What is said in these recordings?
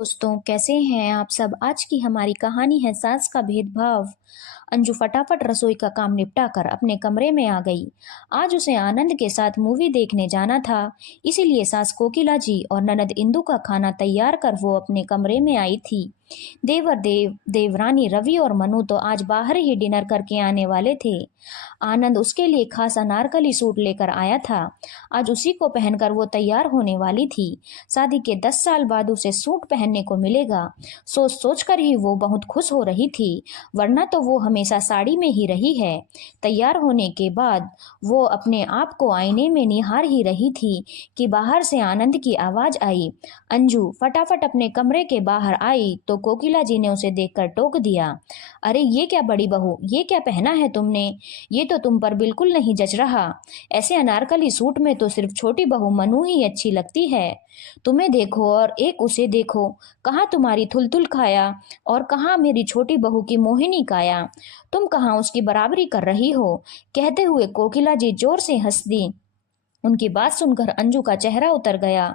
दोस्तों, कैसे हैं आप सब। आज की हमारी कहानी है सास का भेदभाव। अंजू फटाफट रसोई का काम निपटा कर अपने कमरे में आ गई। आज उसे आनंद के साथ मूवी देखने जाना था, इसीलिए सास कोकिला जी और ननद इंदु का खाना तैयार कर वो अपने कमरे में आई थी। देवरानी रवि और मनु तो आज बाहर ही डिनर करके आने वाले थे। आनंद उसके लिए खास अनारकली सूट लेकर आया था। आज उसी को पहनकर वो तैयार होने वाली थी। शादी के 10 साल बाद उसे सूट पहनने को मिलेगा, सोच सोच कर ही वो बहुत खुश हो रही थी, वरना तो वो हमेशा साड़ी में ही रही है। तैयार होने के बाद वो अपने आप को आईने में निहार ही रही थी कि बाहर से आनंद की आवाज आई। अंजू फटाफट अपने कमरे के बाहर आई तो कोकिला जी ने उसे देखकर टोक दिया। अरे ये क्या बड़ी बहू, ये क्या पहना है तुमने? ये तो तुम पर बिल्कुल नहीं जच रहा। ऐसे अनारकली सूट में तो सिर्फ छोटी बहू मनु ही अच्छी लगती है। तुम्हें देखो और एक उसे देखो, कहाँ तुम्हारी थुलथुल खाया और कहाँ मेरी छोटी बहू की मोहिनी काया। तुम कहाँ उसकी बराबरी कर रही हो? कहते हुए कोकिला जी जोर से हंस दी। उनकी बात सुनकर अंजू का चेहरा उतर गया,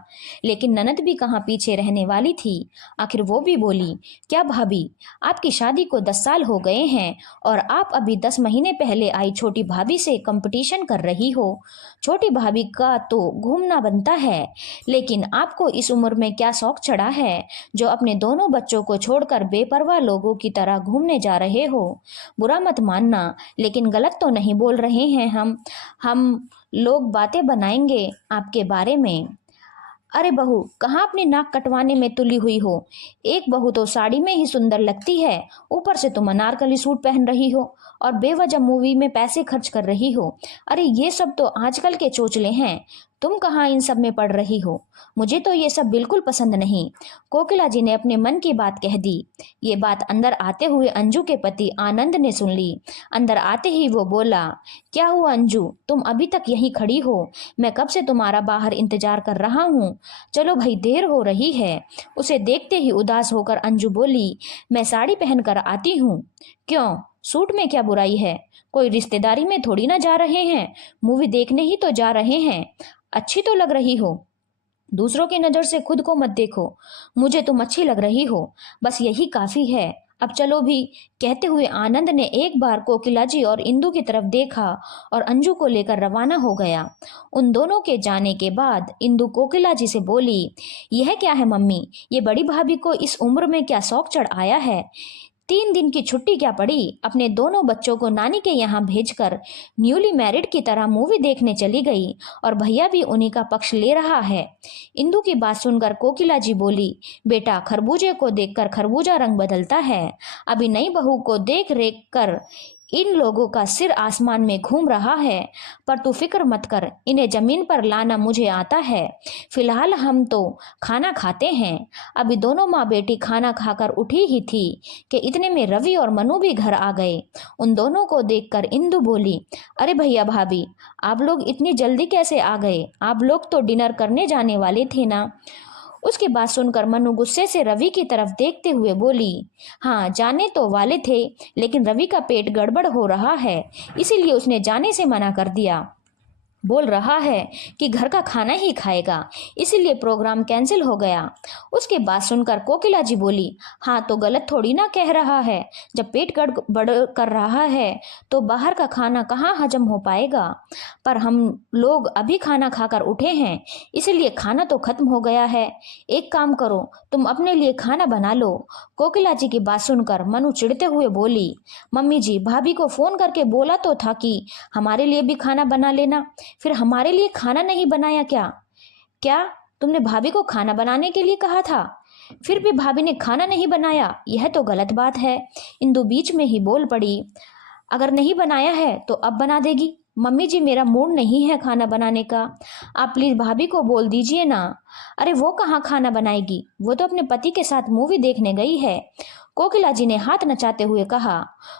लेकिन ननद भी कहाँ पीछे रहने वाली थी। आखिर वो भी बोली, क्या भाभी, आपकी शादी को 10 साल हो गए हैं और आप अभी 10 महीने पहले आई छोटी भाभी से कंपटीशन कर रही हो। छोटी भाभी का तो घूमना बनता है, लेकिन आपको इस उम्र में क्या शौक चढ़ा है जो अपने दोनों बच्चों को छोड़कर बेपरवाह लोगों की तरह घूमने जा रहे हो। बुरा मत मानना, लेकिन गलत तो नहीं बोल रहे हैं हम लोग बातें बनाएंगे आपके बारे में। अरे बहू, कहाँ अपनी नाक कटवाने में तुली हुई हो? एक बहू तो साड़ी में ही सुंदर लगती है, ऊपर से तुम अनारकली सूट पहन रही हो और बेवजह मूवी में पैसे खर्च कर रही हो। अरे ये सब तो आजकल के चोचले हैं, तुम कहाँ इन सब में पड़ रही हो? मुझे तो ये सब बिल्कुल पसंद नहीं। कोकिला जी ने अपने मन की बात कह दी। ये बात अंदर आते हुए अंजू के पति आनंद ने सुन ली। अंदर आते ही वो बोला, क्या हुआ अंजू, तुम अभी तक यहीं खड़ी हो? मैं कब से तुम्हारा बाहर इंतजार कर रहा हूँ। चलो भाई, देर हो रही है। उसे देखते ही उदास होकर अंजू बोली, मैं साड़ी पहनकर आती हूँ। क्यों, सूट में क्या बुराई है? कोई रिश्तेदारी में थोड़ी ना जा रहे हैं, मूवी देखने ही तो जा रहे हैं। अच्छी तो लग रही हो, दूसरों की नजर से खुद को मत देखो। मुझे तुम अच्छी लग रही हो, बस यही काफी है। अब चलो भी। कहते हुए आनंद ने एक बार कोकिला जी और इंदु की तरफ देखा और अंजू को लेकर रवाना हो गया। उन दोनों के जाने के बाद इंदु कोकिला जी से बोली, यह क्या है मम्मी, ये बड़ी भाभी को इस उम्र में क्या शौक चढ़ आया है? 3 दिन की छुट्टी क्या पड़ी, अपने दोनों बच्चों को नानी के यहाँ भेजकर न्यूली मैरिड की तरह मूवी देखने चली गई और भैया भी उन्हीं का पक्ष ले रहा है। इंदु की बात सुनकर कोकिला जी बोली, बेटा, खरबूजे को देखकर खरबूजा रंग बदलता है। अभी नई बहू को देख रेख कर इन लोगों का सिर आसमान में घूम रहा है, पर तू फिक्र मत कर, इन्हें जमीन पर लाना मुझे आता है। फिलहाल हम तो खाना खाते हैं। अभी दोनों माँ बेटी खाना खाकर उठी ही थी कि इतने में रवि और मनु भी घर आ गए। उन दोनों को देखकर इंदु बोली, अरे भैया भाभी, आप लोग इतनी जल्दी कैसे आ गए? आप लोग तो डिनर करने जाने वाले थे ना? उसकी बात सुनकर मनु गुस्से से रवि की तरफ देखते हुए बोली, हाँ जाने तो वाले थे, लेकिन रवि का पेट गड़बड़ हो रहा है, इसीलिए उसने जाने से मना कर दिया। बोल रहा है कि घर का खाना ही खाएगा, इसीलिए प्रोग्राम कैंसिल हो गया। उसके बात सुनकर कोकिला जी बोली, हाँ तो गलत थोड़ी ना कह रहा है, जब पेट गड़बड़ कर रहा है तो बाहर का खाना कहाँ हजम हो पाएगा। पर हम लोग अभी खाना खाकर उठे हैं, इसीलिए खाना तो खत्म हो गया है। एक काम करो, तुम अपने लिए खाना बना लो। कोकिला जी की बात सुनकर मनु चिढ़ते हुए बोली, मम्मी जी, भाभी को फोन करके बोला तो था कि हमारे लिए भी खाना बना लेना, फिर हमारे लिए खाना नहीं बनाया क्या? क्या तुमने भाभी को खाना बनाने के लिए कहा था, फिर भी भाभी ने खाना नहीं बनाया? यह तो गलत बात है। इंदु बीच में ही बोल पड़ी, अगर नहीं बनाया है तो अब बना देगी। मम्मी जी, मेरा मूड नहीं है खाना बनाने का, आप प्लीज भाभी को बोल दीजिए ना। अरे वो कहाँ खाना बनाएगी, वो तो अपने पति के साथ मूवी देखने गई है। कोकिला जी ने हाथ नचाते हुए कहा।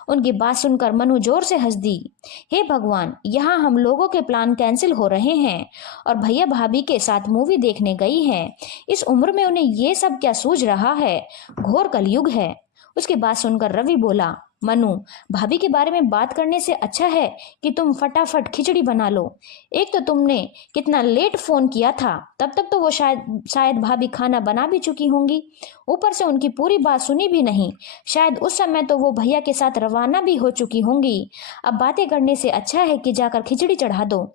उनकी बात सुनकर मनु जोर से हंस दी। हे भगवान, यहाँ हम लोगों के प्लान कैंसिल हो रहे हैं और भैया भाभी के साथ मूवी देखने गई हैं। इस उम्र में उन्हें ये सब क्या सूझ रहा है? घोर कलयुग है। उसकी बात सुनकर रवि बोला, मनु, भाभी के बारे में बात करने से अच्छा है कि तुम फटाफट खिचड़ी बना लो। एक तो तुमने कितना लेट फोन किया था, तब तक तो वो शायद शायद भाभी खाना बना भी चुकी होंगी। ऊपर से उनकी पूरी बात सुनी भी नहीं। शायद उस समय तो वो भैया के साथ रवाना भी हो चुकी होंगी। अब बातें करने से अच्छा है कि जाकर खिचड़ी चढ़ा दो।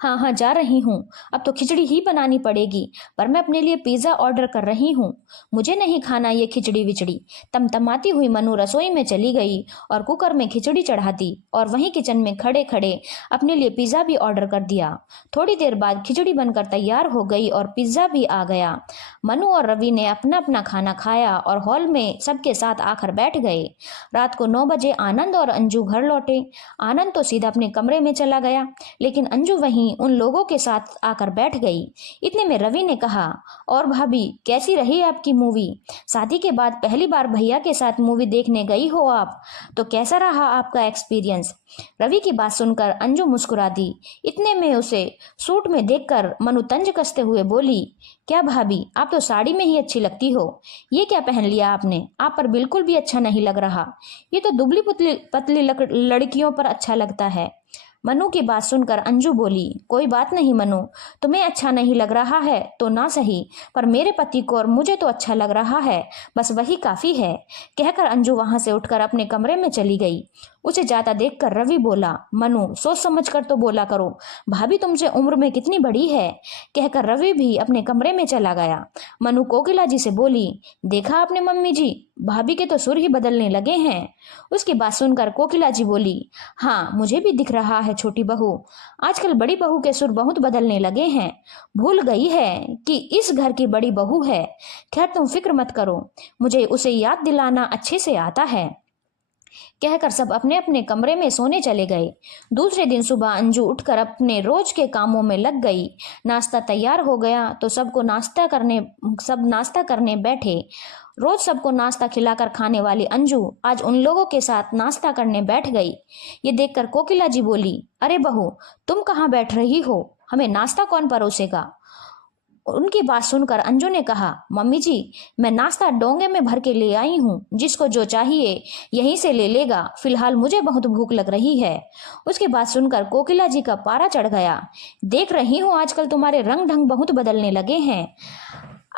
हाँ हाँ, जा रही हूँ। अब तो खिचड़ी ही बनानी पड़ेगी, पर मैं अपने लिए पिज्जा ऑर्डर कर रही हूँ। मुझे नहीं खाना ये खिचड़ी विचड़ी। तमतमाती हुई मनु रसोई में चली गई और कुकर में खिचड़ी चढ़ा दी और वहीं किचन में खड़े खड़े अपने लिए पिज्जा भी ऑर्डर कर दिया। थोड़ी देर बाद खिचड़ी बनकर तैयार हो गई और पिज्जा भी आ गया। मनु और रवि ने अपना अपना खाना खाया और हॉल में सबके साथ आकर बैठ गए। रात को 9 बजे आनंद और अंजू घर लौटे। आनंद तो सीधा अपने कमरे में चला गया, लेकिन अंजू वहीं उन लोगों के साथ आकर बैठ गई। इतने में रवि ने कहा, और भाभी कैसी रही आपकी मूवी? शादी के बाद पहली बार भैया के साथ मूवी देखने गई हो आप, तो कैसा रहा आपका एक्सपीरियंस? रवि की बात सुनकर अंजू मुस्कुरा दी। इतने में उसे सूट में देखकर मनु तंज कसते हुए बोली, क्या भाभी, आप तो साड़ी में ही अच्छी लगती हो। ये क्या पहन लिया आपने? आप पर बिल्कुल भी अच्छा नहीं लग रहा। ये तो दुबली पतली पतली लड़कियों पर अच्छा लगता है। मनु की बात सुनकर अंजू बोली, कोई बात नहीं मनु, तुम्हें अच्छा नहीं लग रहा है तो ना सही, पर मेरे पति को और मुझे तो अच्छा लग रहा है, बस वही काफी है। कहकर अंजू वहां से उठकर अपने कमरे में चली गई। उसे जाता देखकर रवि बोला, मनु सोच समझ कर तो बोला करो, भाभी तुमसे उम्र में कितनी बड़ी है। कहकर रवि भी अपने कमरे में चला गया। मनु कोकिला जी से बोली, देखा आपने मम्मी जी, भाभी के तो सुर ही बदलने लगे हैं। उसकी बात सुनकर कोकिला जी बोली, हाँ मुझे भी दिख रहा है छोटी बहू, आजकल बड़ी बहू के सुर बहुत बदलने लगे हैं। भूल गई है कि इस घर की बड़ी बहू है। खैर तुम फिक्र मत करो, मुझे उसे याद दिलाना अच्छे से आता है। कहकर सब अपने अपने कमरे में सोने चले गए। दूसरे दिन सुबह अंजू उठकर अपने रोज के कामों में लग गई। नाश्ता तैयार हो गया तो सब नाश्ता करने बैठे। रोज सबको नाश्ता खिलाकर खाने वाली अंजू आज उन लोगों के साथ नाश्ता करने बैठ गई। ये देखकर कोकिला जी बोली, अरे बहू, तुम कहाँ बैठ रही हो? हमें नाश्ता कौन परोसेगा? उनकी बात सुनकर अंजू ने कहा, मम्मी जी, मैं नाश्ता डोंगे में भर के ले आई हूँ, जिसको जो चाहिए यहीं से ले लेगा, फिलहाल मुझे बहुत भूख लग रही है। उसकी बात सुनकर कोकिला जी का पारा चढ़ गया। देख रही हूँ आजकल तुम्हारे रंग ढंग बहुत बदलने लगे हैं।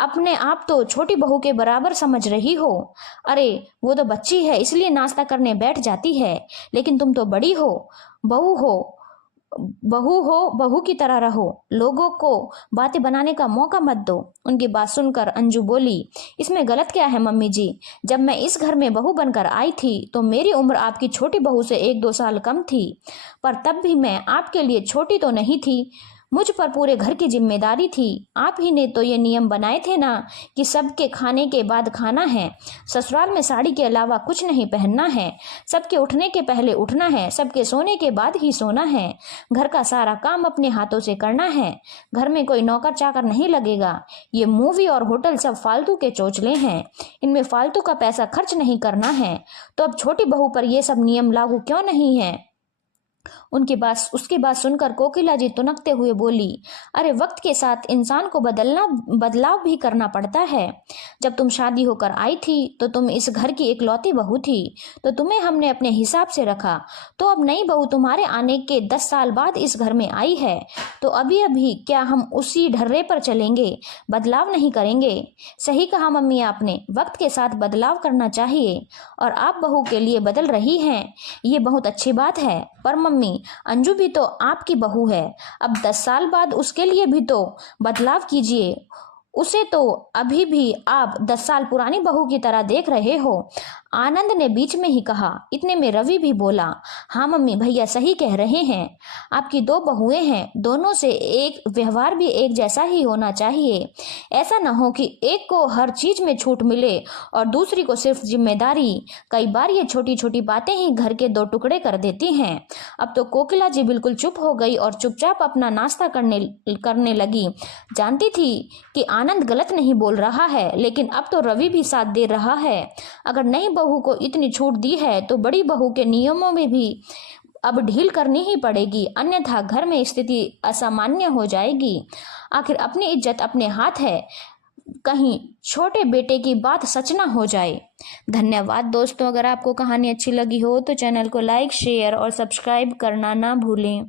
अपने आप तो छोटी बहू के बराबर समझ रही हो। अरे वो तो बच्ची है इसलिए नाश्ता करने बैठ जाती है, लेकिन तुम तो बड़ी हो, बहू हो, बहू की तरह रहो, लोगों को बातें बनाने का मौका मत दो। उनकी बात सुनकर अंजू बोली, इसमें गलत क्या है मम्मी जी? जब मैं इस घर में बहू बनकर आई थी तो मेरी उम्र आपकी छोटी बहू से 1-2 साल कम थी, पर तब भी मैं आपके लिए छोटी तो नहीं थी। मुझ पर पूरे घर की जिम्मेदारी थी। आप ही ने तो ये नियम बनाए थे ना कि सबके खाने के बाद खाना है, ससुराल में साड़ी के अलावा कुछ नहीं पहनना है, सबके उठने के पहले उठना है, सबके सोने के बाद ही सोना है, घर का सारा काम अपने हाथों से करना है, घर में कोई नौकर चाकर नहीं लगेगा। ये मूवी और होटल सब फालतू के चोचले हैं, इनमें फालतू का पैसा खर्च नहीं करना है। तो अब छोटी बहू पर ये सब नियम लागू क्यों नहीं है? उसकी बात सुनकर कोकिला जी तुनकते हुए बोली, अरे वक्त के साथ इंसान को बदलाव भी करना पड़ता है। जब तुम शादी होकर आई थी तो तुम इस घर की इकलौती बहू थी, तो तुम्हें हमने अपने हिसाब से रखा। तो अब नई बहू तुम्हारे आने के 10 साल बाद इस घर में आई है, तो अभी अभी क्या हम उसी ढर्रे पर चलेंगे, बदलाव नहीं करेंगे? सही कहा मम्मी आपने, वक्त के साथ बदलाव करना चाहिए और आप बहू के लिए बदल रही हैं, ये बहुत अच्छी बात है। पर मम्मी, अंजू भी तो आपकी बहू है, अब 10 साल बाद उसके लिए भी तो बदलाव कीजिए। उसे तो अभी भी आप 10 साल पुरानी बहू की तरह देख रहे हो। आनंद ने बीच में ही कहा। इतने में रवि भी बोला, हाँ मम्मी, भैया सही कह रहे हैं, आपकी 2 बहुएं हैं, दोनों से एक व्यवहार भी एक जैसा ही होना चाहिए। ऐसा ना हो कि एक को हर चीज में छूट मिले और दूसरी को सिर्फ जिम्मेदारी। कई बार ये छोटी छोटी बातें ही घर के 2 टुकड़े कर देती हैं। अब तो कोकिला जी बिल्कुल चुप हो गई और चुपचाप अपना नाश्ता करने लगी। जानती थी कि आनंद गलत नहीं बोल रहा है, लेकिन अब तो रवि भी साथ दे रहा है। अगर नई बहू को इतनी छूट दी है तो बड़ी बहू के नियमों में भी अब ढील करनी ही पड़ेगी, अन्यथा घर में स्थिति असामान्य हो जाएगी। आखिर अपनी इज्जत अपने हाथ है, कहीं छोटे बेटे की बात सच ना हो जाए। धन्यवाद दोस्तों, अगर आपको कहानी अच्छी लगी हो तो चैनल को लाइक शेयर और सब्सक्राइब करना ना भूलें।